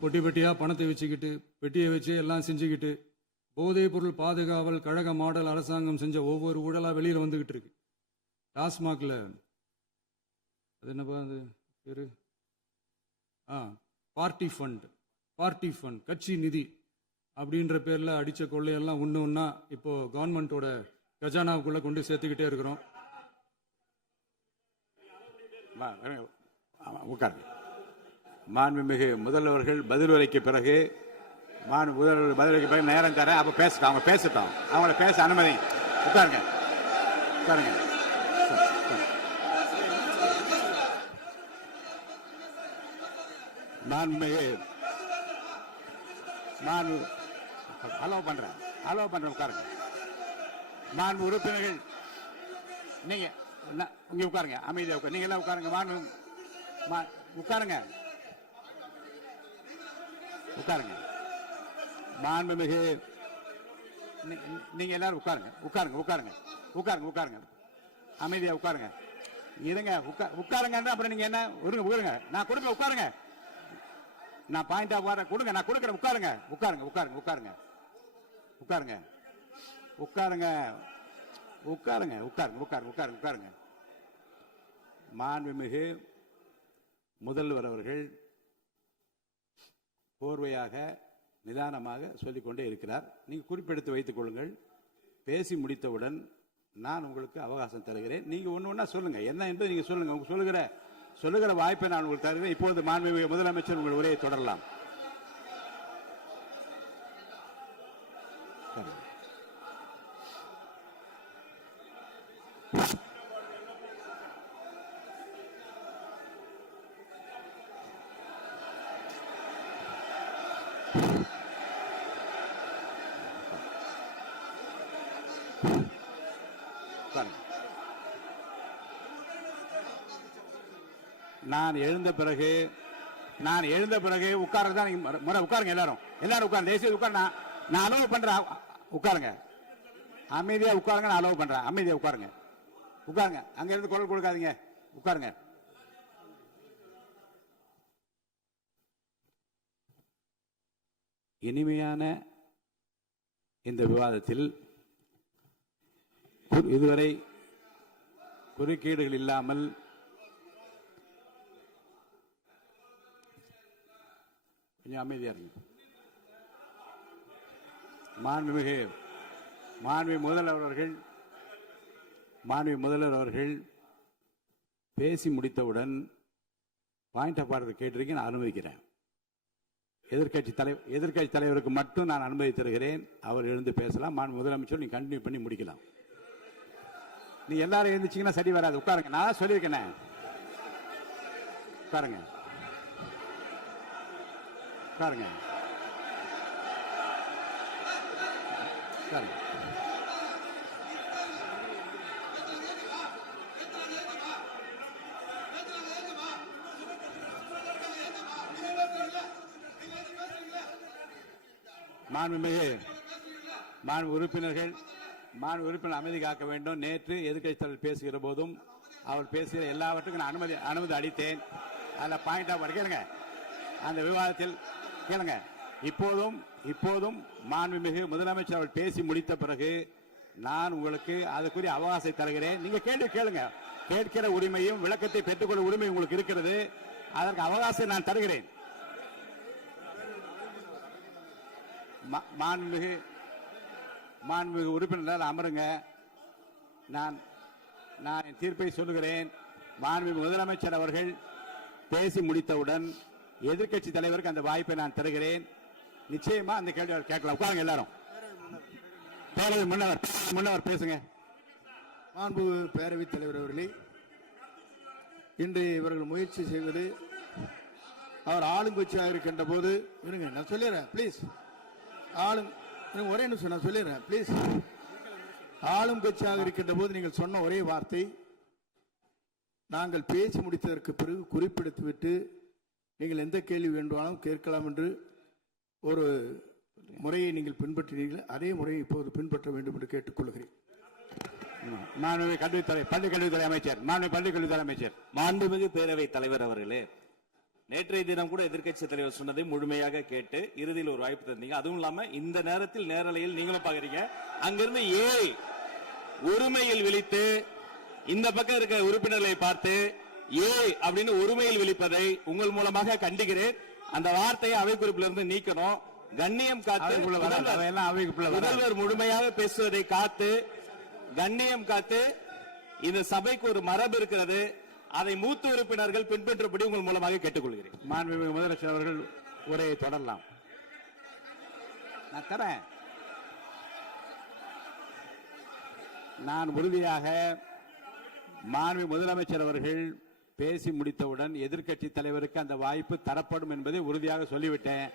பொட்டி பெட்டியாக பணத்தை வச்சுக்கிட்டு பெட்டியை வச்சு எல்லாம் செஞ்சுக்கிட்டு போதைப் பொருள் பாதுகாவல் கழக மாடல் அரசாங்கம் செஞ்ச ஒவ்வொரு ஊழலாக வெளியில் வந்துக்கிட்டு இருக்கு. டாஸ்மாகில் அது என்னப்பா அது பேரு பார்ட்டி ஃபண்ட் கட்சி நிதி அப்படின்ற பேரில் அடித்த கொள்ளையெல்லாம் ஒன்று ஒன்றா இப்போ கவர்மெண்ட்டோட கஜானாவுக்குள்ளே கொண்டு சேர்த்துக்கிட்டே இருக்கிறோம். மாண்புமிகு முதல்வர்கள் பதில் உரைக்கு பிறகு முதல்வர் பதில் உரைக்கு பிறகு நேரம் தர அப்போ பேசட்டும், அவங்க பேசட்டும், அவங்கள பேச அனுமதி. உட்காருங்க உட்காருங்க. மாண்புமிகு அலோவ் பண்றேன் உட்காருங்க. மாண்பு உறுப்பினர்கள் நீங்க இங்க உட்காருங்க, அமைதியா உட்காரு, நீங்க எல்லாம் உட்காருங்க. உட்காருங்க. மாண்புமிகு நீங்க எல்லாரும் உட்காருங்க. அமைதியா உட்காருங்க. இருங்க உட்காருங்க. அப்புறம் நீங்க என்ன உட்காருங்க, நான் கொடுங்க உட்காருங்க. நான் பாயிண்ட் ஆஃப் வர கொடுங்க, நான் கொடுக்குறேன். உட்காருங்க. மாண்புமிகு முதல்வர் அவர்கள் கோர்வையாக நிதானமாக சொல்லிக்கொண்டே இருக்கிறார். நீங்க குறிப்பெடுத்து வைத்துக் கொள்ளுங்கள். பேசி முடித்தவுடன் நான் உங்களுக்கு அவகாசம் தருகிறேன். நீங்க ஒண்ணு சொல்லுங்க, என்ன என்பது நீங்க சொல்லுங்க. உங்க சொல்லுகிற வாய்ப்பை நான் உங்களுக்கு தருகிறேன். இப்போது மாண்புமிகு முதலமைச்சர் உங்கள் உரையை தொடரலாம். நான் எழுந்த பிறகு உட்கார்றதான் முறை. உட்காருங்க, எல்லாரும் உட்காருங்க. தேசிய உட்கார். நான் அலோவ் பண்றேன். உட்காருங்க, அமைதியா உட்காருங்க. நான் அலோவ் பண்றேன். அமைதியா உட்காருங்க. அங்க இருந்து குரல் கொடுக்காதீங்க. உட்காருங்க. இனிமையான இந்த விவாதத்தில் இதுவரை குறுக்கீடுகள் இல்லாமல் கொஞ்சம் அமைதியா இருங்க. மாண்புமிகு முதல்வர் அவர்கள் பேசி முடித்தவுடன் பாயிண்ட் ஆஃப் ஆர்டர் கேட்டிருக்கேன், நான் அனுமதிக்கிறேன். எதிர்கட்சி தலைவருக்கு மட்டும் நான் அனுமதி தருகிறேன். அவர் எழுந்து பேசலாம். மாண்பு முதலமைச்சர் நீங்க கண்டினியூ பண்ணி முடிக்கலாம். நீ எல்லாரும் எழுந்துச்சீங்கன்னா சரி வராது. உட்காருங்க. நான் சொல்லியிருக்கேன். உட்காருங்க. மாண்பு உறுப்பினர் அமைதி காக்க வேண்டும். நேற்று எதிர்க்கட்சி தலைவர் பேசுகிற போதும் அவர் பேசுகிற எல்லாவற்றுக்கும் நான் அனுமதி அளித்தேன். அதில் பாயிண்ட் ஆஃப் கேளுங்க. அந்த விவாதத்தில் கேளுங்க. இப்போதும் மாண்புமிகு முதலமைச்சர் அவர் பேசி முடித்த பிறகு நான் உங்களுக்கு அதுக்குரிய அவகாசத்தை தருகிறேன். நீங்க கேள்வி கேளுங்க. கேட்கிற உரிமையும் விளக்கத்தை பெற்றுக்கொள்ள உரிமை உங்களுக்கு இருக்கிறது. அதற்கு அவகாசம் நான் தருகிறேன். மாண்புமிகு உறுப்பினர் அமருங்க. நான் என் தீர்ப்பை சொல்லுகிறேன். மாண்புமிகு முதலமைச்சர் அவர்கள் பேசி முடித்தவுடன் எதிர்க்கட்சி தலைவருக்கு அந்த வாய்ப்பை நான் தருகிறேன். நிச்சயமா அந்த கேள்வி கேட்கலாம். உட்காருங்க எல்லாரும். முன்னவர் பேசுங்க. மாண்பு பேரவைத் தலைவர் அவர்களே, இன்று இவர்கள் முயற்சி செய்வது அவர் ஆளுங்கட்சியாக இருக்கின்ற போது நான் சொல்லிடுறேன் பிளீஸ். ஒரே நிமிஷம் நான் சொல்லிடுறேன் பிளீஸ். ஆளும் கட்சியாக இருக்கின்ற போது நீங்கள் சொன்ன ஒரே வார்த்தை, நாங்கள் பேசி முடித்ததற்கு பிறகு குறிப்பிடுத்துவிட்டு நீங்கள் எந்த கேள்வி வேண்டுமானாலும் கேட்கலாம் என்று ஒரு முறையை நீங்கள் பின்பற்றினீர்கள். அதே முறையை இப்போது பின்பற்ற வேண்டும் என்று கேட்டுக்கொள்கிறேன். பள்ளிக்கல்வித்துறை அமைச்சர், மாண்புமிகு பேரவைத் தலைவர் அவர்களே, நேற்றைய தினம் கூட எதிர்க்கட்சி தலைவர் சொன்னதை முழுமையாக கேட்டு இறுதியில் ஒரு வாய்ப்பு தந்தீங்க. அதுவும் இல்லாம இந்த நேரத்தில் நேரலையில் நீங்களும் பாக்குறீங்க. அங்கிருந்து ஏய் ஒருமையில் விழித்து இந்த பக்கம் இருக்க உறுப்பினர்களை பார்த்து ஏய் அப்படின்னு ஒருமையில் விழிப்பதை உங்கள் மூலமாக கண்டிக்கிறேன். அந்த வார்த்தையை அவை குறிப்பிலிருந்து நீக்கணும். கண்ணியம் காத்து முதல்வர் முழுமையாக பேசுவதை காத்து கண்ணியம் காத்து இந்த சபைக்கு ஒரு மரபு இருக்கிறது. அதை மூத்த உறுப்பினர்கள் பின்பற்றபடி உங்கள் மூலமாக கேட்டுக்கொள்கிறேன். மாண்புமிகு முதலமைச்சர் அவர்கள் உரையை தொடரலாம். நான் தரேன். நான் உறுதியாக மாண்புமிகு முதலமைச்சர் அவர்கள் பேசி முடித்தவுடன் எதிர்க்கட்சி தலைவருக்கு அந்த வாய்ப்பு தரப்படும் என்பதை உறுதியாக சொல்லிவிட்டேன்.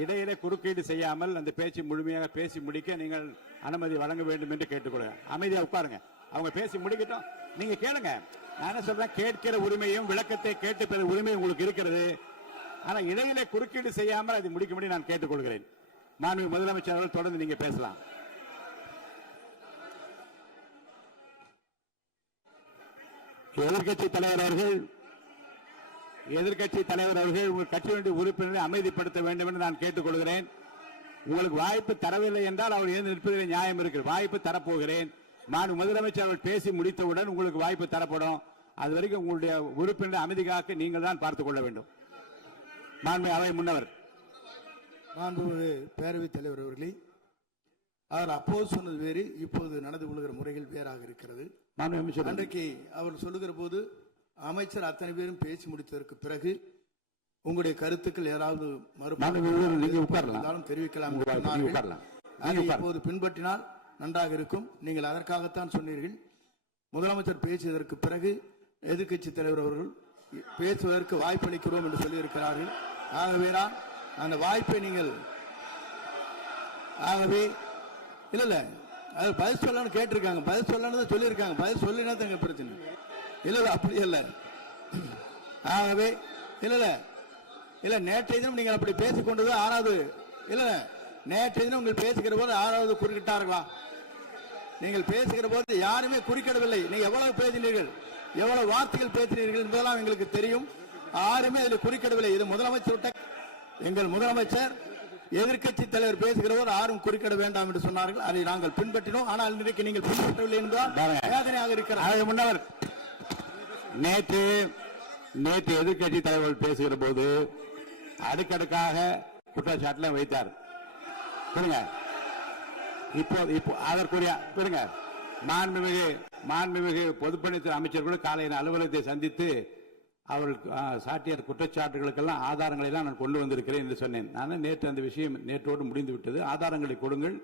இடையிலே குறுக்கீடு செய்யாமல் அந்த பேச்சு முழுமையாக பேசி முடிக்க நீங்கள் அனுமதி வழங்க வேண்டும் என்று கேட்டுக்கொள்கிறேன். அமைதியா உட்காருங்க. அவங்க பேசி முடிக்கட்டும், நீங்க கேளுங்க. நான் என்ன சொல்றேன், கேட்கிற உரிமையும் விளக்கத்தை கேட்டு பெற உரிமையும் உங்களுக்கு இருக்கிறது. ஆனா இடையிலே குறுக்கீடு செய்யாமல் அதை முடிக்கும்படி நான் கேட்டுக்கொள்கிறேன். மாண்புமிகு முதலமைச்சர் அவர்கள் தொடர்ந்து நீங்க பேசலாம். எதிர்க்கட்சி தலைவர் அவர்கள் உங்கள் கட்சியினுடைய உறுப்பினரை அமைதிப்படுத்த வேண்டும் என்று நான் கேட்டுக்கொள்கிறேன். உங்களுக்கு வாய்ப்பு தரவில்லை என்றால் அவர் எழுந்து நிற்பதில் நியாயம் இருக்கிறது. வாய்ப்பு தரப்போகிறேன். மாண்புமிகு முதலமைச்சர் அவர்கள் பேசி முடித்தவுடன் உங்களுக்கு வாய்ப்பு தரப்படும். அது வரைக்கும் உங்களுடைய உறுப்பினரை அமைதி காக்க நீங்கள் தான் பார்த்துக் கொள்ள வேண்டும். மாண்புமிகு அவை முன்னவர். மாண்புமிகு பேரவைத் தலைவர் அவர்களே, அவர் அப்போது சொன்னது வேறு, இப்போது நடந்து கொள்கிற முறைகள் வேறாக இருக்கிறது. அன்றைக்கு அவர் சொல்லுகிற போது அமைச்சர் அத்தனை பேரும் பேசி முடித்ததற்கு பிறகு உங்களுடைய கருத்துக்கள் ஏதாவது தெரிவிக்கலாம். இப்போது பின்பற்றினால் நன்றாக இருக்கும். நீங்கள் அதற்காகத்தான் சொன்னீர்கள். முதலமைச்சர் பேசியதற்கு பிறகு எதிர்க்கட்சி தலைவர் அவர்கள் பேசுவதற்கு வாய்ப்பளிக்கிறோம் என்று சொல்லியிருக்கிறார்கள். ஆகவேதான் அந்த வாய்ப்பை நீங்கள் இல்ல அது பதில் சொல்லணும்னு கேட்டிருக்காங்க. பதில் சொல்லணும் சொல்லியிருக்காங்க. பதில் சொல்லினா தங்க பிரச்சனை இல்ல. அப்படி இல்ல. ஆகவே இல்ல நேற்றைய தினம் நீங்கள் அப்படி பேசிக் கொண்டது ஆறாவது இல்ல. நேற்றைய தினம் நீங்கள் பேசுகிற போது ஆறாவது குறுக்கிட்டார்களா? நீங்கள் பேசுகிற போது யாருமே குறுக்கிடவில்லை. நீங்க எவ்வளவு பேசினீர்கள், எவ்வளவு வார்த்தைகள் பேசினீர்கள் என்பதெல்லாம் எங்களுக்கு தெரியும். யாருமே அதில் குறுக்கிடவில்லை. இது முதலமைச்சர், எங்கள் முதலமைச்சர் எதிர்க்கட்சி தலைவர் பேசுகிறவர் யாரும் குறுக்கிட வேண்டாம் என்று சொன்னார்கள். அதை நாங்கள் பின்பற்றினோம். ஆனால் இன்றைக்கு நீங்கள் பின்பற்றவில்லை என்றால் வேதனையாக இருக்கிறார். முன்னவர் நேற்று எதிர்க்கட்சி தலைவர் பேசுகிற போது அடுக்கடுக்காக குற்றச்சாட்டுல வைத்தார். இப்போ அதற்குரிய மாண்புமிகு பொதுப்பணித்துறை அமைச்சர் கூட காலையில் அலுவலகத்தை சந்தித்து அவர்கள் சாட்டிய குற்றச்சாட்டுகளுக்கெல்லாம் ஆதாரங்களை எல்லாம் நான் கொண்டு வந்திருக்கிறேன் என்று சொன்னேன். நான் நேற்று அந்த விஷயம் நேற்றோடு முடிந்து விட்டது. ஆதாரங்களை கொடுங்கள்.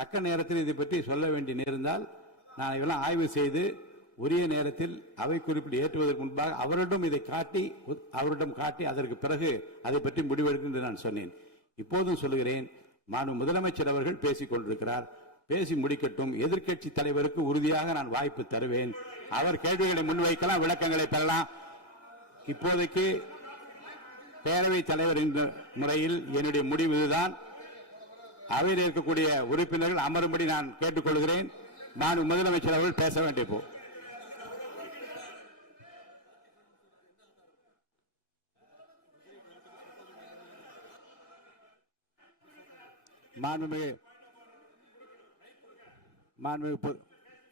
தக்க நேரத்தில் இதை பற்றி சொல்ல வேண்டி நேர்ந்தால் நான் இதெல்லாம் ஆய்வு செய்து உரிய நேரத்தில் அவை குறிப்பிட்டு ஏற்றுவதற்கு முன்பாக அவரிடம் காட்டி அதற்கு பிறகு அதை பற்றி முடிவெடுக்கும் என்று நான் சொன்னேன். இப்போதும் சொல்லுகிறேன், மாண்பு முதலமைச்சர் அவர்கள் பேசிக் கொண்டிருக்கிறார். பேசி முடிக்கட்டும். எதிர்க்கட்சி தலைவருக்கு உறுதியாக நான் வாய்ப்பு தருவேன். அவர் கேள்விகளை முன்வைக்கலாம், விளக்கங்களை பெறலாம். இப்போதைக்கு பேரவைத் தலைவர் என்ற முறையில் என்னுடைய முடிவு இதுதான். அவையில் இருக்கக்கூடிய உறுப்பினர்கள் அமரும்படி நான் கேட்டுக்கொள்கிறேன். நான் முதலமைச்சர் அவர்கள் பேச வேண்டிய போ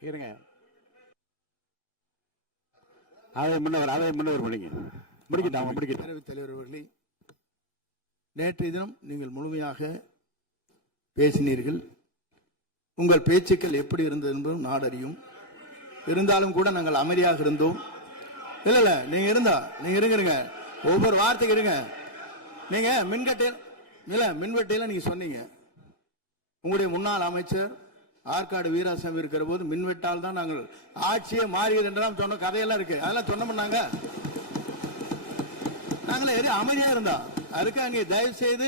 இருங்க. அதை முன்னவர் பேரவைத் தலைவர் அவர்களே, நேற்றைய தினம் நீங்கள் முழுமையாக பேசினீர்கள். உங்கள் பேச்சுக்கள் எப்படி இருந்தது என்பதும் நாடறியும். இருந்தாலும் கூட நாங்கள் அமைதியாக இருந்தோம். இல்ல நீங்க இருங்க. ஒவ்வொரு வார்த்தைக்கு இருங்க. நீங்க மின்வெட்டையில நீங்க சொன்னீங்க. உங்களுடைய முன்னாள் அமைச்சர் ஆற்காடு வீராசாமி இருக்கிற போது மின்வெட்டால் தான் நாங்கள் ஆட்சியே மாறியது என்றெல்லாம் சொன்ன கதையெல்லாம் இருக்கு. அதெல்லாம் சொன்னோம்னாங்க. நாங்களே அமைதியா இருந்தோம். அதுக்கு அங்கே தயவு செய்து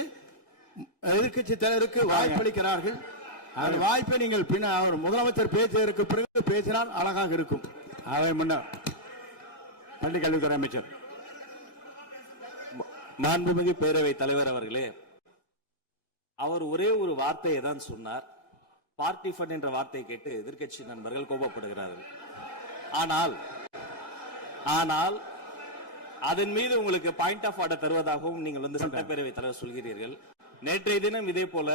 எதிர்க்கட்சி தலைவருக்கு வாய்ப்பளிக்கிறார்கள். அந்த வாய்ப்பை நீங்கள் அவர் முதலமைச்சர் பேசியதற்கு பிறகு பேசினால் அழகாக இருக்கும். அதை முன்ன பள்ளிக்கல்வித்துறை அமைச்சர். மாண்புமிகு பேரவைத் தலைவர் அவர்களே, அவர் ஒரே ஒரு வார்த்தையை தான் சொன்னார். பார்ட்டி ஃபண்ட் என்ற வார்த்தையை கேட்டு எதிர்க்கட்சி நண்பர்கள் கோபப்படுகிறார்கள். ஆனால் அதன் மீது உங்களுக்கு பாயிண்ட் ஆஃப் ஆர்டர் தருவதாகவும் நீங்கள் வந்து சட்டப்பேரவை தலைவர் சொல்கிறீர்கள். நேற்றைய தினம் இதே போல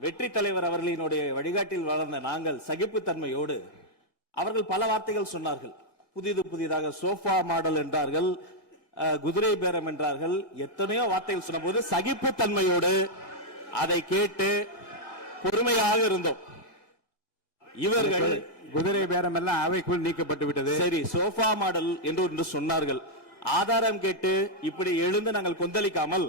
வெற்றி தலைவர் அவர்களினுடைய வழிகாட்டில் வளர்ந்த நாங்கள் சகிப்புத்தன்மையோடு அவர்கள் பல வார்த்தைகள் சொன்னார்கள். புதிதாக சோஃபா மாடல் என்றார்கள், குதிரை பேரம் என்றார்கள், எத்தனையோ வார்த்தைகள் சொன்னபோது சகிப்புத்தன்மையோடு அதை கேட்டு பொறுமையாக இருந்தோம். இவர்கள் குதிரை பேரம் எல்லாம் அவைக்குள் நீக்கப்பட்டு விட்டது. சரி, சோஃபா மாடல் என்று சொன்னார்கள். ஆதாரம் கேட்டு இப்படி எழுந்து நாங்கள் கொந்தளிக்காமல்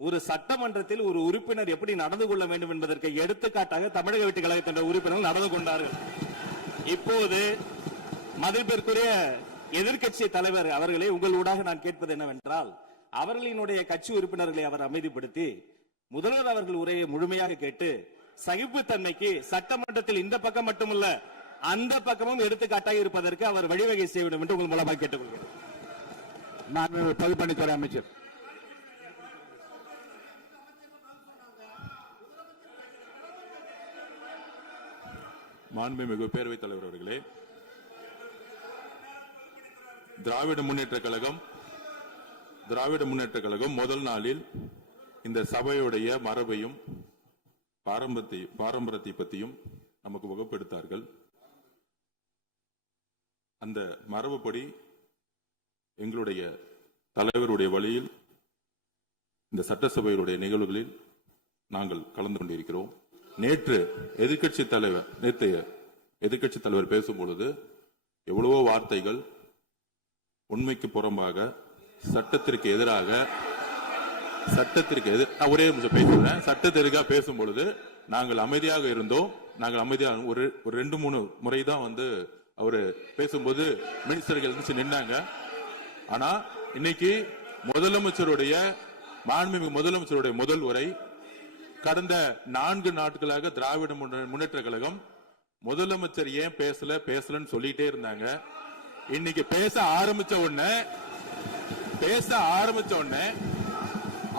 ஒரு சட்டமன்றத்தில் ஒரு உறுப்பினர் எப்படி நடந்து கொள்ள வேண்டும் என்பதற்கு எடுத்துக்காட்டாக தமிழக வெற்றி கழகத்தின் உறுப்பினர்கள் நடந்து கொண்டார்கள். இப்போது மதிப்பிற்குரிய எதிர்க்கட்சி தலைவர் அவர்களே, உங்கள் ஊடாக நான் கேட்பது என்னவென்றால், அவர்களினுடைய கட்சி உறுப்பினர்களை அவர் அமைதிப்படுத்தி முதல்வர் அவர்கள் உரையை முழுமையாக கேட்டு சகிப்புத்தன்மைக்கு சட்டமன்றத்தில் இந்த பக்கம் மட்டுமல்ல அந்த பக்கமும் எடுத்துக்காட்டாக இருப்பதற்கு அவர் வழிவகை செய்ய வேண்டும் என்று உங்கள் மூலமாக கேட்டுக்கொள்கிறேன். பொதுப்பணித்துறை அமைச்சர். மாண்புமிகு பேரவைத் தலைவர் அவர்களே, திராவிட முன்னேற்ற கழகம் முதல் நாளில் இந்த சபையுடைய மரபையும் பாரம்பரியத்தை பற்றியும் நமக்கு வகுப்பெடுத்தார்கள். அந்த மரபுப்படி எங்களுடைய தலைவருடைய வழியில் இந்த சட்டசபையுடைய நிகழ்வுகளில் நாங்கள் கலந்து கொண்டிருக்கிறோம். நேற்றைய எதிர்க்கட்சி தலைவர் பேசும்பொழுது எவ்வளவோ வார்த்தைகள் உண்மைக்கு புறம்பாக சட்டத்திற்கு எதிராக ஒரே நிமிஷம் பேசுறேன். சட்டத்திற்காக பேசும் பொழுது நாங்கள் அமைதியாக இருந்தோம். நாங்கள் அமைதியாக ஒரு 2-3 முறை தான் வந்து அவரு பேசும்போது மினிஸ்டர்கள் நின்னாங்க. ஆனா இன்னைக்கு மாண்புமிகு முதலமைச்சருடைய முதல் உரை, கடந்த 4 நாட்களாக திராவிட முன்னேற்ற கழகம் முதலமைச்சர் ஏன் பேசலன்னு சொல்லிட்டே இருந்தாங்க. இன்னைக்கு பேச ஆரம்பிச்ச உடனே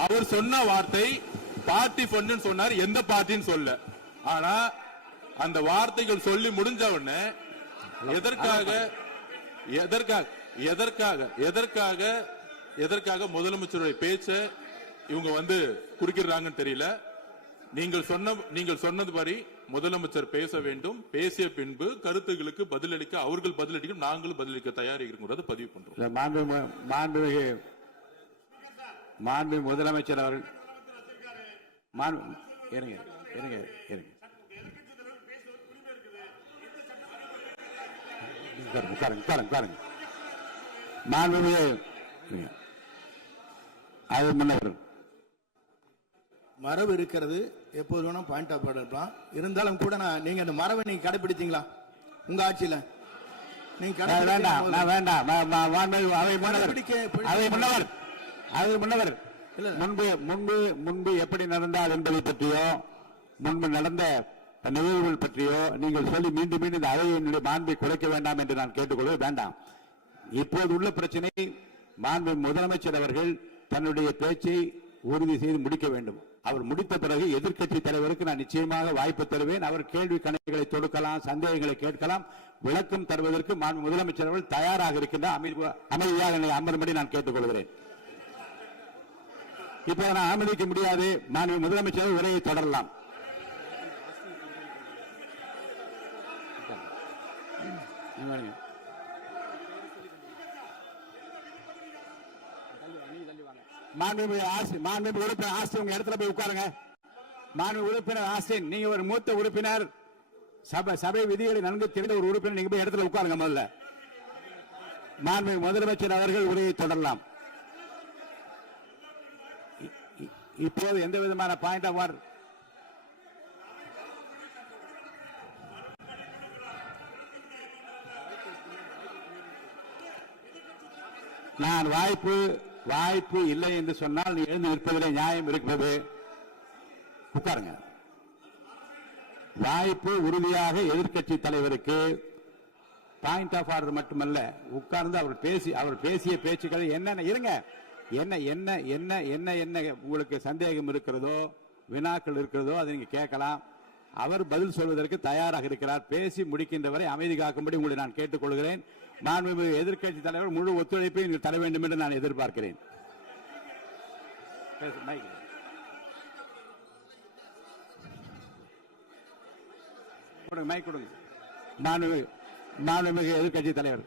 அவர் சொன்ன வார்த்தை பார்ட்டி ஃபண்ட் சொன்னார். எந்த பார்ட்டின்னு சொல்ல. ஆனா அந்த வார்த்தைகள் சொல்லி முடிஞ்ச உடனே எதற்காக முதலமைச்சருடைய பேச்ச இவங்க வந்து குறுக்கிடுறாங்கன்னு தெரியல. நீங்கள் சொன்னதுபடி முதலமைச்சர் பேச வேண்டும். பேசிய பின்பு கருத்துகளுக்கு பதிலளிக்க அவர்கள் பதிலளிக்கும், நாங்களும் பதிலளிக்க தயாராக இருக்கிறது பதிவு பண்றோம். மாண்புமிகு முதலமைச்சர் அவர்கள் மரபு இருக்கிறது, எப்போது வேணும் பாயிண்ட் ஆஃப் ஆர்டர் இருக்கலாம். இருந்தாலும் கூட நீங்க அந்த மரபை நீங்க கடைபிடித்தீங்களா உங்க ஆட்சியில? நீங்க முன்னவர் முன்பு எப்படி நடந்தால் என்பதை பற்றியோ, முன்பு நடந்த நிகழ்வுகள் பற்றியோ நீங்கள் சொல்லி மீண்டும் இந்த அவையினுடைய மாண்பை குறைக்க வேண்டாம் என்று நான் கேட்டுக்கொள்ள வேண்டாம். இப்போது உள்ள பிரச்சனை, மாண்பு முதலமைச்சர் அவர்கள் தன்னுடைய பேச்சை உறுதி செய்து முடிக்க வேண்டும். அவர் முடித்த பிறகு எதிர்க்கட்சி தலைவருக்கு நான் நிச்சயமாக வாய்ப்பு தருவேன். அவர் கேள்வி கணைகளை தொடுக்கலாம், சந்தேகங்களை கேட்கலாம். விளக்கம் தருவதற்கு மாண்பு முதலமைச்சர் அவர்கள் தயாராக இருக்கின்றார். அமைதியாக என்னை அமரும்படி நான் கேட்டுக்கொள்கிறேன். இப்போ நான் அனுமதிக்க முடியாது. மாண்பு முதலமைச்சர் உரையை தொடரலாம். மாண்புமிகு உறுப்பினர் ஆஸ்டின் உங்க இடத்துல போய் உட்காருங்க. மாண்புமிகு உறுப்பினர் ஆஸ்டின், நீங்க ஒரு மூத்த உறுப்பினர், சபை விதிகளை நன்கு தெரிந்த ஒரு உறுப்பினர், நீங்க போய் இடத்துல உட்காருங்க. முதல்ல மாண்புமிகு முதலமைச்சர் அவர்கள் உரையை தொடரலாம். இப்போது எந்த விதமான பாயிண்ட் ஆஃப் ஆர்டர் நான் வாய்ப்பு இல்லை என்று சொன்னால் நீ எழுந்து நிற்பதிலே நியாயம் இருக்கிறது. உட்காருங்க. வாய்ப்பு உறுதியாக எதிர்க்கட்சி தலைவருக்கு பாயிண்ட் ஆஃப் ஆர்டர் மட்டுமல்ல, உட்கார்ந்து அவர் பேசிய பேச்சுக்களை என்னென்ன இருங்க, என்ன உங்களுக்கு சந்தேகம் இருக்கிறதோ, வினாக்கள் இருக்கிறதோ அதை நீங்க கேட்கலாம். அவர் பதில் சொல்வதற்கு தயாராக இருக்கிறார். பேசி முடிக்கின்ற வரை அமைதி காக்கும்படி உங்களை நான் கேட்டுக்கொள்கிறேன். மாண்புமிகு எதிர்க்கட்சி தலைவர் முழு ஒத்துழைப்பை நீங்கள் தர வேண்டும் என்று நான் எதிர்பார்க்கிறேன். மைக் கொடுங்க. மாண்புமிகு எதிர்க்கட்சி தலைவர்.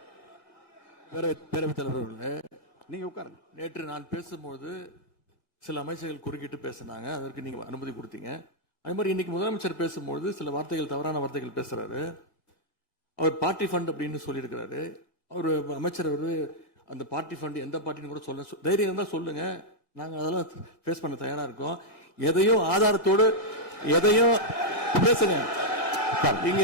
பேரவைத் தலைவர் அவர்களே, நீங்க உட்காருங்க. நேற்று நான் பேசும்போது சில அமைச்சர்கள் குறுக்கிட்டு பேசினாங்க, அதற்கு நீங்க அனுமதி கொடுத்தீங்க. அதே மாதிரி இன்னைக்கு முதலமைச்சர் பேசும்போது சில வார்த்தைகள், தவறான வார்த்தைகள் பேசுறாரு. அவர் பார்ட்டி ஃபண்ட் அப்படின்னு சொல்லியிருக்கிறாரு. அவர் அமைச்சர் அந்த பார்ட்டி ஃபண்ட் எந்த பார்ட்டின்னு கூட சொல்ல தைரியம் இருந்தா சொல்லுங்க, நாங்க அதெல்லாம் ஃபேஸ் பண்ண தயாரா இருக்கோம். எதையும் ஆதாரத்தோடு எதையும் பேசுங்க. நீங்க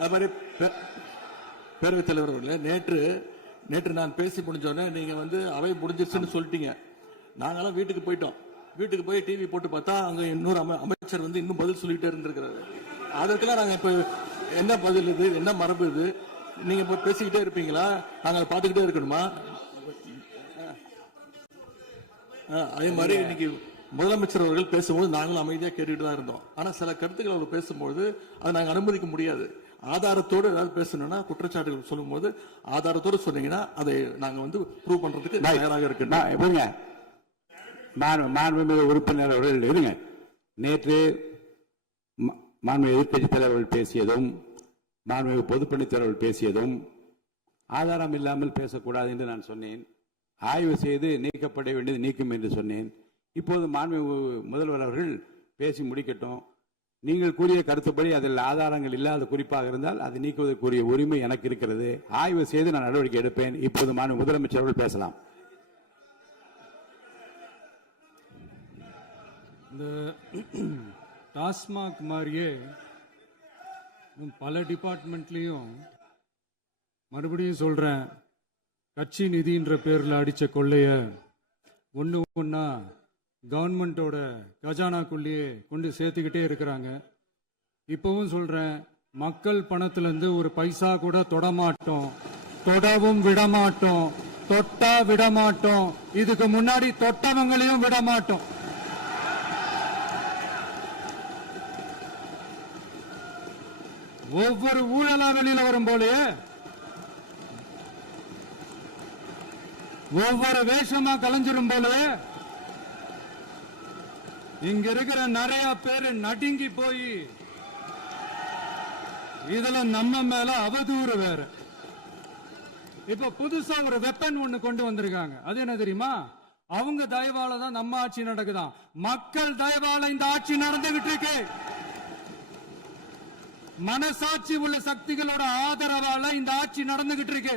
அது மாதிரி பேரவைத் தலைவர் அவர்களே, நேற்று நான் பேசி முடிஞ்சோடனே நீங்க அவை முடிஞ்சிருச்சுன்னு சொல்லிட்டீங்க. நாங்கெல்லாம் வீட்டுக்கு போயிட்டோம். வீட்டுக்கு போய் டிவி போட்டு பார்த்தா அங்க இன்னொரு அமைச்சர் இன்னும் பதில் சொல்லிட்டே இருந்திருக்கிறாரு. அதற்கெல்லாம் நாங்க இப்ப என்ன பதில் இது, என்ன மரபு இது? நீங்க இப்ப பேசிக்கிட்டே இருப்பீங்களா? நாங்க பாத்துக்கிட்டே இருக்கணுமா? அதே மாதிரி இன்னைக்கு முதலமைச்சர் அவர்கள் பேசும்போது நாங்களும் அமைதியா கேட்டுட்டு தான் இருந்தோம். ஆனா சில கருத்துக்கள் அவர் பேசும்போது அதை நாங்க அனுமதிக்க முடியாது. ஆதாரத்தோடு ஏதாவது பேசணும்னா, குற்றச்சாட்டுகள் சொல்லும் போது ஆதாரத்தோடு சொன்னீங்கன்னா அதை நாங்க ப்ரூவ் பண்றதுக்கு தயாராக இருக்கு. மாண்புமிகு உறுப்பினர் அவர்கள் இருங்க. நேற்று மாண்புமிகு எதிர்க்கட்சி தலைவர்கள் பேசியதும், மாண்புமிகு பொதுப்பணித் தலைவர்கள் பேசியதும் ஆதாரம் இல்லாமல் பேசக்கூடாது என்று நான் சொன்னேன். ஆய்வு செய்து நீக்கப்பட வேண்டியது நீக்கும் என்று சொன்னேன். இப்போது மாண்புமிகு முதல்வர் அவர்கள் பேசி முடிக்கட்டும். நீங்கள் கூறிய கருத்துப்படி அதில் ஆதாரங்கள் இல்லாத குறிப்பாக இருந்தால் அதை நீக்குவதற்குரிய உரிமை எனக்கு இருக்கிறது. ஆய்வு செய்து நான் நடவடிக்கை எடுப்பேன். இப்போது மாண்புமிகு முதலமைச்சர் அவர்கள் பேசலாம். இந்த டாஸ்மாக் மாதிரியே பல டிபார்ட்மெண்ட்லயும், மறுபடியும் சொல்றேன், கட்சி நிதின்ற பேர்ல அடிச்ச கொள்ளைய ஒன்னா கவர்மெண்டோட கஜானாக்குள்ளேயே கொண்டு சேர்த்துக்கிட்டே இருக்கிறாங்க. இப்பவும் சொல்றேன், மக்கள் பணத்திலிருந்து ஒரு பைசா கூட தொடமாட்டோம், தொடவும் விடமாட்டோம், தொட்டா விடமாட்டோம். இதுக்கு முன்னாடி தொட்டவங்களையும் விடமாட்டோம். ஒவ்வொரு ஊழலா வெளியில வரும் போலயே, ஒவ்வொரு வேஷமா கலைஞ்சிரும் போலயே இங்க இருக்கிற நிறைய பேரு நடுங்கி போய் இதுல நம்ம மேல அவதூறு வேற. இப்ப புதுசா ஒரு வெப்பன் ஒண்ணு கொண்டு வந்திருக்காங்க. அது என்ன தெரியுமா? அவங்க தயவால தான் நம்ம ஆட்சி நடக்குதாம். மக்கள் தயவால இந்த ஆட்சி நடந்துகிட்டு இருக்கு. மனசாட்சி உள்ள சக்திகளோட ஆதரவால இந்த ஆட்சி நடந்துகிட்டு இருக்கு.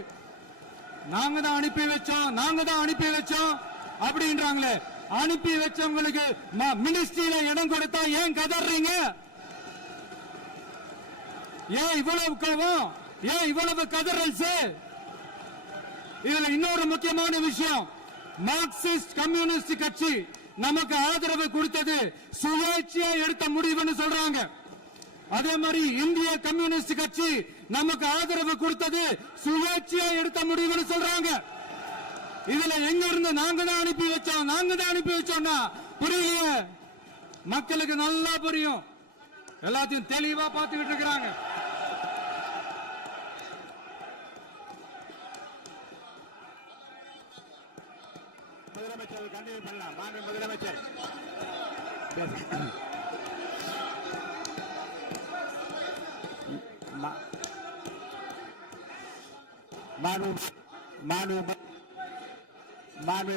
நாங்க தான் அனுப்பி வச்சோம் அப்படின்றாங்களே. அனுப்பி வச்சவங்களுக்கு மினிஸ்ட்ரியில இடம் கொடுத்தா ஏன் கதறீங்க? ஏன் இவ்வளவு கோவம்? ஏன் இவ்வளவு கதறல்ஸ்? இதுல இன்னொரு முக்கியமான விஷயம், மார்க்சிஸ்ட் கம்யூனிஸ்ட் கட்சி நமக்கு ஆதரவு கொடுத்தது சுயேட்சையா எடுத்த முடிவுன்னு சொல்றாங்க. அதே மாதிரி இந்திய கம்யூனிஸ்ட் கட்சி நமக்கு ஆதரவு கொடுத்தது சுயேட்சையா எடுத்த முடிவுன்னு சொல்றாங்க. இதுல எங்க இருந்து நாங்க தான் அனுப்பி வச்சோம்னா புரியலையே. மக்களுக்கு நல்லா புரியும். எல்லாத்தையும் தெளிவா பார்த்துக்கிட்டு இருக்கிறாங்க. முதலமைச்சர் கண்டினியூ பண்ணலாம். மாண்புமிகு முதலமைச்சர்.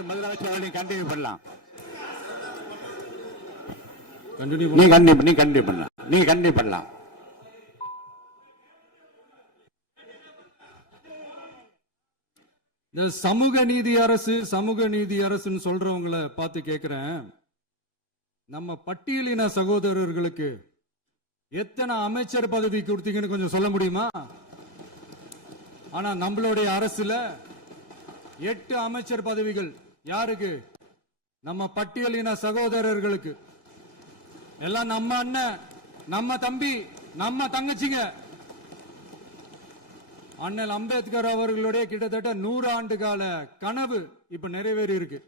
முதலமைச்சர் கண்டினியூ பண்ணலாம். நீங்க கண்டினியூ பண்ணலாம். இந்த சமூக நீதி அரசுன்னு சொல்றவங்களை பார்த்து கேட்கிறேன், நம்ம பட்டியலின சகோதரர்களுக்கு எத்தனை அமைச்சர் பதவி கொடுத்தீங்கன்னு கொஞ்சம் சொல்ல முடியுமா? ஆனா நம்மளுடைய அரசுல 8 அமைச்சர் பதவிகள் யாருக்கு? நம்ம பட்டியலின சகோதரர்களுக்கு. எல்லாம் நம்ம அண்ணன், நம்ம தம்பி, நம்ம தங்கச்சிங்க. அண்ணல் அம்பேத்கர் அவர்களுடைய கிட்டத்தட்ட 100 ஆண்டு கால கனவு இப்ப நிறைவேறி இருக்கு.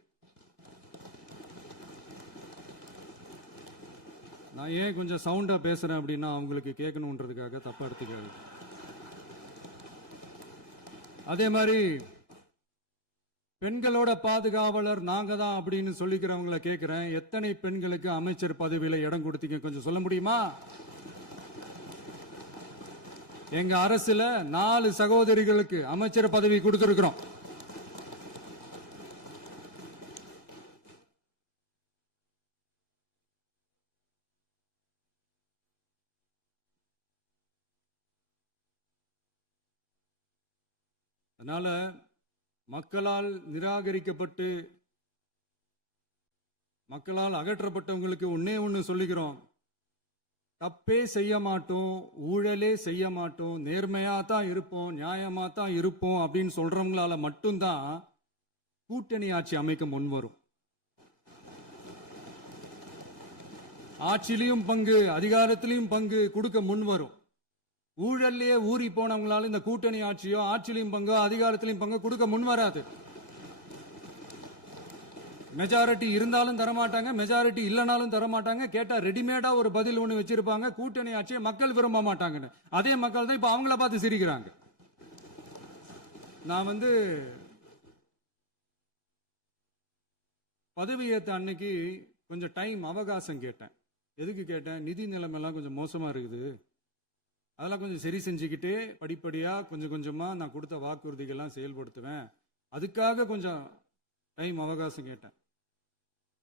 நான் ஏன் கொஞ்சம் சவுண்டா பேசுறேன் அப்படின்னா அவங்களுக்கு கேட்கணுன்றதுக்காக தப்பா எடுத்துக்காது. அதே மாதிரி பெண்களோட பாதுகாவலர் நாங்க தான் அப்படின்னு சொல்லிக்கிறவங்களை கேட்கிறேன், எத்தனை பெண்களுக்கு அமைச்சர் பதவியில இடம் கொடுத்தீங்க கொஞ்சம் சொல்ல முடியுமா? எங்க அரசுல 4 சகோதரிகளுக்கு அமைச்சர் பதவி கொடுத்திருக்கிறோம். அதனால மக்களால் நிராகரிக்கப்பட்டு மக்களால் அகற்றப்பட்டவங்களுக்கு ஒண்ணு சொல்லிக்கிறோம், தப்பே செய்ய மாட்டோம், ஊழலே செய்ய மாட்டோம், நேர்மையா தான் இருப்போம், நியாயமா தான் இருப்போம் அப்படின்னு சொல்றவங்களால மட்டும்தான் கூட்டணி ஆட்சி அமைக்க முன் வரும். ஆட்சியிலையும் பங்கு அதிகாரத்திலையும் பங்கு கொடுக்க முன் வரும். ஊழல்லையே ஊறி போனவங்களால இந்த கூட்டணி ஆட்சியோ ஆட்சியிலையும் பங்கு அதிகாரத்திலையும் பங்கு கொடுக்க முன் வராது. மெஜாரிட்டி இருந்தாலும் தரமாட்டாங்க, மெஜாரிட்டி இல்லைனாலும் தரமாட்டாங்க. கேட்டா ரெடிமேடா ஒரு பதில் ஒண்ணு வச்சிருப்பாங்க, கூட்டணி ஆட்சியை மக்கள் விரும்ப மாட்டாங்கன்னு. அதே மக்கள் தான் இப்ப அவங்கள பார்த்து சிரிக்கிறாங்க. நான் பதவி ஏத்த அன்னைக்கு கொஞ்சம் டைம் அவகாசம் கேட்டேன். எதுக்கு கேட்டேன்? நிதி நிலைமைலாம் கொஞ்சம் மோசமா இருக்குது, அதெல்லாம் கொஞ்சம் சரி செஞ்சுக்கிட்டு படிப்படியா கொஞ்சம் கொஞ்சமா நான் கொடுத்த வாக்குறுதிகள்லாம் செயல்படுத்துவேன், அதுக்காக கொஞ்சம் டைம் அவகாசம் கேட்டேன்.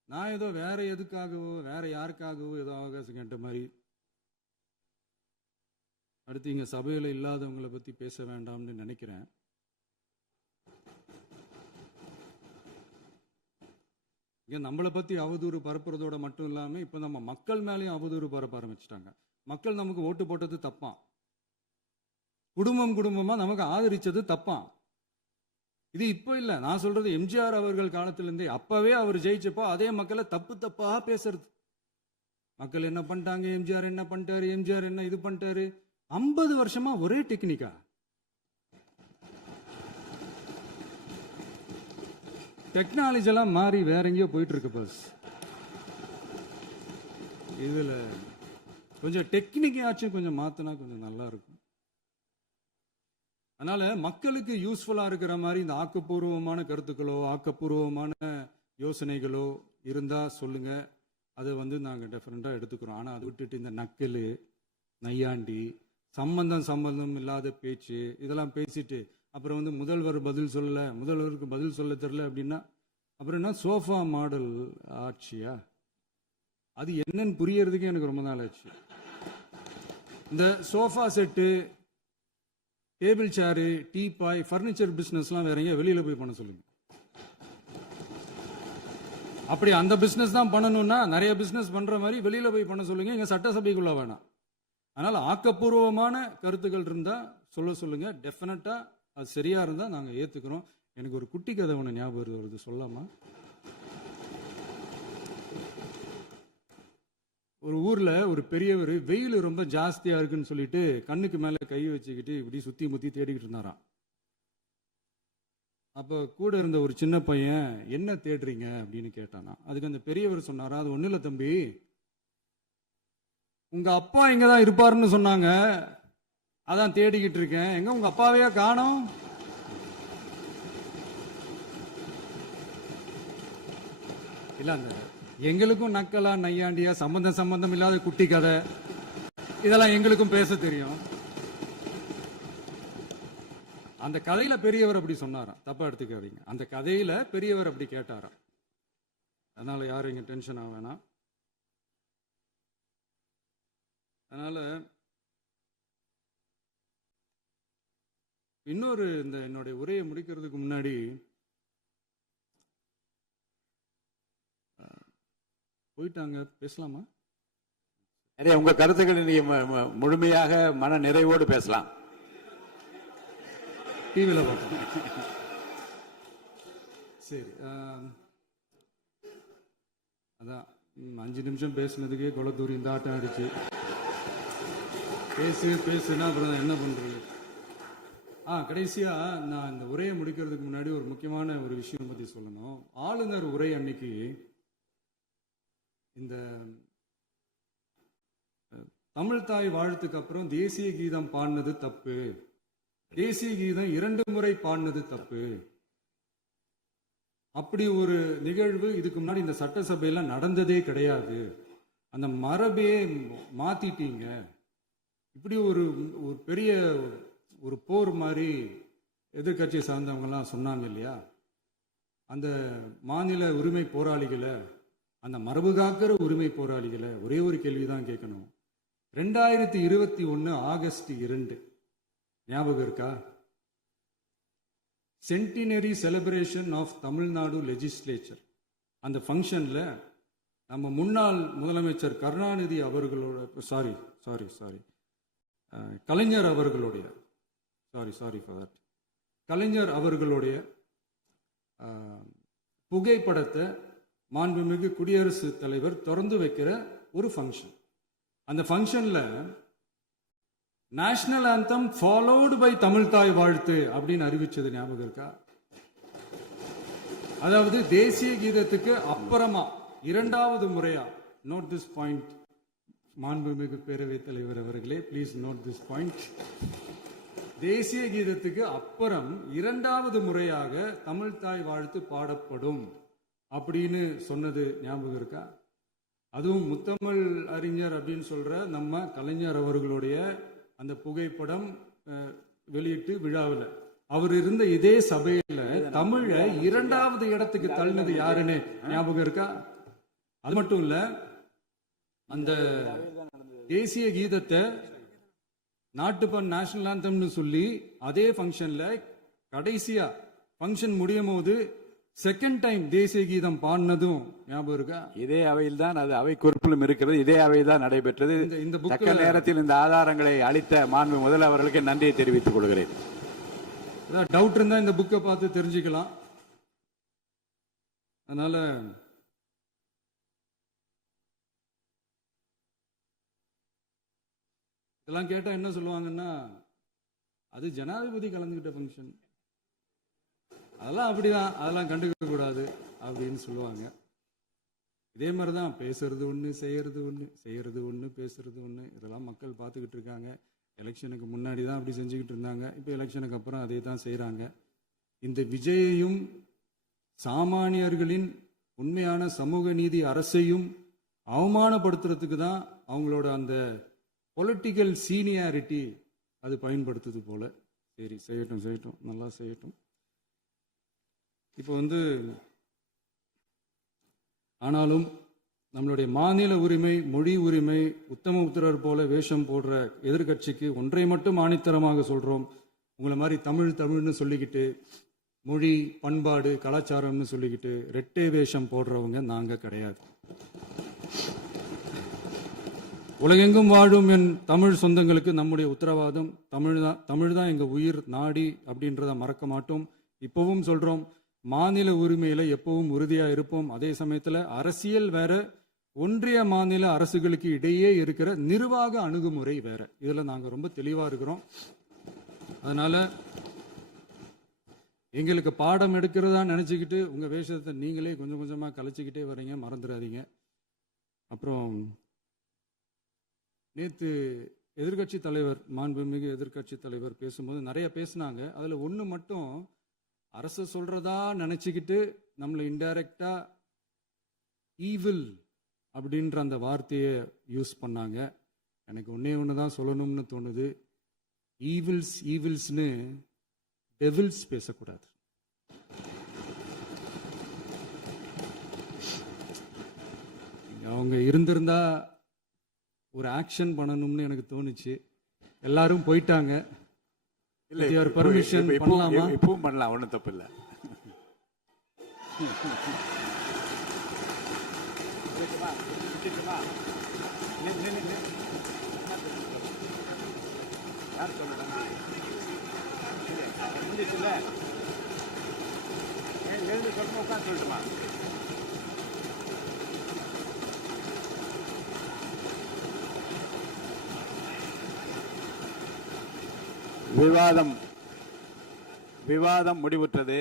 நான் ஏதோ வேற எதுக்காகவோ வேற யாருக்காகவோ ஏதோ அவகாசம் கேட்ட மாதிரி. அடுத்து இங்க சபையில இல்லாதவங்களை பத்தி பேச வேண்டாம்னு நினைக்கிறேன். இங்க நம்மளை பத்தி அவதூறு பரப்புறதோட மட்டும் இல்லாம இப்ப நம்ம மக்கள் மேலேயும் அவதூறு பரப்ப ஆரம்பிச்சிட்டாங்க. மக்கள் நமக்கு ஓட்டு போட்டது தப்பான், குடும்பம் குடும்பமா நமக்கு ஆதரிச்சது தப்பான். இது இப்ப இல்ல, நான் சொல்றது எம்ஜிஆர் அவர்கள் காலத்திலிருந்தே. அப்பவே அவர் ஜெயிச்சப்போ அதே மக்களை தப்பு தப்பா பேசுறது. மக்கள் என்ன பண்ணிட்டாங்க, எம்ஜிஆர் என்ன பண்ணிட்டாரு, எம்ஜிஆர் என்ன இது பண்ணிட்டாரு. 50 வருஷமா ஒரே டெக்னிக்கா. டெக்னாலஜி எல்லாம் மாறி வேற எங்கேயோ போயிட்டு இருக்கு. பஸ் இதுல கொஞ்சம் டெக்னிக்காச்சும் கொஞ்சம் மாத்தினா கொஞ்சம் நல்லா இருக்கும். அதனால மக்களுக்கு யூஸ்ஃபுல்லா இருக்கிற மாதிரி இந்த ஆக்கப்பூர்வமான கருத்துக்களோ ஆக்கப்பூர்வமான யோசனைகளோ இருந்தா சொல்லுங்க, அதை நாங்க டெஃபரெண்டா எடுத்துக்கிறோம். ஆனா அதை விட்டுட்டு இந்த நக்கலு நையாண்டி சம்பந்தம் இல்லாத பேச்சு இதெல்லாம் பேசிட்டு அப்புறம் முதல்வர் பதில் சொல்லல, முதல்வருக்கு பதில் சொல்ல தெரியல அப்படின்னா அப்புறம் என்ன சோஃபா மாடல் ஆட்சியா? அது என்னன்னு புரியறதுக்கு எனக்கு ரொம்ப நாள் ஆச்சு. இந்த sofa set, table chair, teapoy, furniture பிசினஸ்லாம் வேற எங்க வெளியில போய் பண்ண சொல்லுங்க. அப்படி அந்த பிசினஸ் தான் பண்ணணும்னா நிறைய பிசினஸ் பண்ற மாதிரி வெளியில போய் பண்ண சொல்லுங்க, இங்க சட்டசபைக்குள்ள வேணாம். அதனால ஆக்கப்பூர்வமான கருத்துக்கள் இருந்தா சொல்லுங்க, டெஃபினட்டா அது சரியா இருந்தா நாங்க ஏத்துக்கிறோம். எனக்கு ஒரு குட்டி கதை ஒண்ணு ஞாபகம் வருது, சொல்லாமா? ஒரு ஊர்ல ஒரு பெரியவர் வெயில் ரொம்ப ஜாஸ்தியா இருக்குன்னு சொல்லிட்டு கண்ணுக்கு மேல கை வச்சுக்கிட்டு இப்படி சுத்தி முத்தி தேடிக்கிட்டு இருந்தாராம். அப்ப கூட இருந்த ஒரு சின்ன பையன் என்ன தேடுறீங்க அப்படின்னு கேட்டானா. அதுக்கு அந்த பெரியவர் சொன்னாரா, அது ஒண்ணு இல்ல தம்பி, உங்க அப்பா இங்கதான் இருப்பாருன்னு சொன்னாங்க, அதான் தேடிக்கிட்டு இருக்கேன், எங்க உங்க அப்பாவையா காணோம்? இல்ல அந்த எங்களுக்கும் நக்கலா நையாண்டியா சம்பந்தம் இல்லாத குட்டி கதை இதெல்லாம் எங்களுக்கும் பேச தெரியும். அந்த கதையில பெரியவர் அப்படி சொன்னாராம், தப்பா எடுத்துக்காதீங்க. அந்த கதையில பெரியவர் அப்படி கேட்டாராம். அதனால யாரும் இங்க டென்ஷன் ஆக வேணாம். அதனால இன்னொரு இந்த என்னுடைய உரையை முடிக்கிறதுக்கு முன்னாடி போயிட்டாங்க, பேசலாமா? நிறைய உங்க கருத்துக்களை நீங்க முழுமையாக மன நிறைவோடு பேசலாம். டிவியில் பார்த்தோம். சரி, அதான் 5 நிமிஷம் பேசுனதுக்கே கொலத்தூரி இந்த ஆட்டம் அடிச்சு பேசுனா அப்புறம் என்ன பண்றது? கடைசியா நான் இந்த உரையை முடிக்கிறதுக்கு முன்னாடி ஒரு முக்கியமான ஒரு விஷயம் பத்தி சொல்லணும். ஆளுநர் உரை அன்னைக்கு இந்த தமிழ் தாய் வாழ்த்துக்கு அப்புறம் தேசிய கீதம் பாடினது தப்பு, தேசிய கீதம் 2 முறை பாடினது தப்பு. அப்படி ஒரு நிகழ்வு இதுக்கு முன்னாடி இந்த சட்டசபையில நடந்ததே கிடையாது. அந்த மரபையே மாத்திட்டீங்க. இப்படி ஒரு ஒரு பெரிய ஒரு போர் மாதிரி எதிர்கட்சியை சார்ந்தவங்கலாம் சொன்னாங்க இல்லையா? அந்த மாநில உரிமை போராளிகளை, அந்த மரபு காக்கிற உரிமை போராளிகளை ஒரே ஒரு கேள்விதான் கேட்கணும். 2021 ஆகஸ்ட் 2 ஞாபகம் இருக்கா? Centenary celebration of Tamil Nadu legislature. அந்த ஃபங்க்ஷன்ல நம்ம முன்னாள் முதலமைச்சர் கருணாநிதி அவர்களோட கலைஞர் அவர்களுடைய கலைஞர் அவர்களுடைய புகைப்படத்தை மாண்புமிகு குடியரசுத் தலைவர் திறந்து வைக்கிற ஒரு ஃபங்க்ஷன். அந்த ஃபங்க்ஷன்ல national anthem followed by Tamil Thai Vazhthu அப்படின்னு அறிவிச்சது ஞாபகம் இருக்கா? அதாவது தேசிய கீதத்துக்கு அப்புறமா 2வது முறையா, நோட் திஸ் பாயிண்ட் மாண்புமிகு பேரவைத் தலைவர் அவர்களே, ப்ளீஸ் நோட் திஸ் பாயிண்ட். தேசிய கீதத்துக்கு அப்புறம் 2வது முறையாக தமிழ் தாய் வாழ்த்து பாடப்படும் அப்படின்னு சொன்னது ஞாபகம் இருக்கா? அதுவும் முத்தமிழ் அறிஞர் அப்படின்னு சொல்ற நம்ம கலைஞர் அவர்களுடைய அந்த புகைப்படம் வெளியிட்டு விழாவில் அவர் இருந்த இதே சபையில தமிழை 2வது இடத்துக்கு தள்ளினது யாருன்னு ஞாபகம் இருக்கா? அது மட்டும் இல்ல, அந்த தேசிய கீதத்தை நாட்டுப்பண் நேஷனல் ஆந்தம்னு சொல்லி அதே ஃபங்க்ஷன்ல கடைசியா ஃபங்க்ஷன் முடியும் போது செகண்ட் டைம் தேசிய கீதம் பாடினதும் ஞாபகம் இருக்கா? இதே அவையில் தான், அது அவை குறிப்பிலும் இருக்கிறது, இதே அவையில் தான் நடைபெற்றது. இந்த தக்க நேரத்தில் இந்த ஆதாரங்களை அளித்த மாண்பு முதல் அவர்களுக்கு நன்றியை தெரிவித்துக் கொள்கிறேன். டவுட் இருந்தா இந்த புக்கை பார்த்து தெரிஞ்சுக்கலாம். அதனால இதெல்லாம் கேட்டா என்ன சொல்லுவாங்கன்னா, அது ஜனாதிபதி கலந்துகிட்ட ஃபங்க்ஷன், அதெல்லாம் அப்படிதான், அதெல்லாம் கண்டுக்க கூடாது அப்படின்னு சொல்லுவாங்க. இதே மாதிரிதான் பேசுறது ஒண்ணு, செய்யறது ஒண்ணு, செய்யறது ஒண்ணு, பேசுறது ஒண்ணு. இதெல்லாம் மக்கள் பார்த்துக்கிட்டு இருக்காங்க. எலெக்ஷனுக்கு முன்னாடி தான் அப்படி செஞ்சுக்கிட்டு இருந்தாங்க. இப்போ எலெக்ஷனுக்கு அப்புறம் அதே தான் செய்யறாங்க. இந்த விஜயையும் சாமானியர்களின் உண்மையான சமூக நீதி அரசையும் அவமானப்படுத்துறதுக்கு தான் அவங்களோட அந்த பொலிட்டிக்கல் சீனியாரிட்டி அது பயன்படுத்துது போல. சரி, செய்யட்டும் செய்யட்டும், நல்லா செய்யட்டும். இப்போ ஆனாலும் நம்மளுடைய மாநில உரிமை, மொழி உரிமை, உத்தம உத்தரர் போல வேஷம் போடுற எதிர்கட்சிக்கு ஒன்றை மட்டும் ஆணித்தரமாக சொல்றோம். உங்களை மாதிரி தமிழ்னு சொல்லிக்கிட்டு, மொழி, பண்பாடு, கலாச்சாரம்னு சொல்லிக்கிட்டு ரெட்டை வேஷம் போடுறவங்க நாங்க கிடையாது. உலகெங்கும் வாழும் என் தமிழ் சொந்தங்களுக்கு நம்முடைய உத்தரவாதம் தமிழ் தான் எங்க உயிர் நாடி அப்படின்றத மறக்க மாட்டோம். இப்பவும் சொல்றோம், மாநில உரிமையில எப்பவும் உறுதியா இருப்போம். அதே சமயத்துல அரசியல் வேற, ஒன்றிய மாநில அரசுகளுக்கு இடையே இருக்கிற நிர்வாக அணுகுமுறை வேற. இதுல நாங்க ரொம்ப தெளிவா இருக்கிறோம். அதனால எங்களுக்கு பாடம் எடுக்கிறதா நினைச்சுக்கிட்டு உங்க வேஷத்தை நீங்களே கொஞ்சம் கொஞ்சமா கலைச்சிக்கிட்டே வர்றீங்க, மறந்துடாதீங்க. அப்புறம் நேற்று எதிர்கட்சி தலைவர், மாண்புமிகு எதிர்கட்சி தலைவர் பேசும்போது நிறைய பேசினாங்க. அதுல ஒண்ணு மட்டும், அரசு சொல்றதா நினைச்சுக்கிட்டு நம்மளை இன்டைரக்டா ஈவில் அப்படின்ற அந்த வார்த்தையை யூஸ் பண்ணாங்க. எனக்கு ஒன்னே ஒண்ணுதான் சொல்லணும்னு தோணுது. ஈவில்ஸ்னு டெவில்ஸ் பேசக்கூடாது. அவங்க இருந்திருந்தா ஒரு ஆக்ஷன் பண்ணணும்னு எனக்கு தோணுச்சு. எல்லாரும் போயிட்டாங்க. பர்மிஷன் பண்ணலாமா? இப்பவும் பண்ணலாம், ஒன்றும் தப்பு இல்லை. சொல்லட்டுமா? விவாதம் முடிவுற்றது.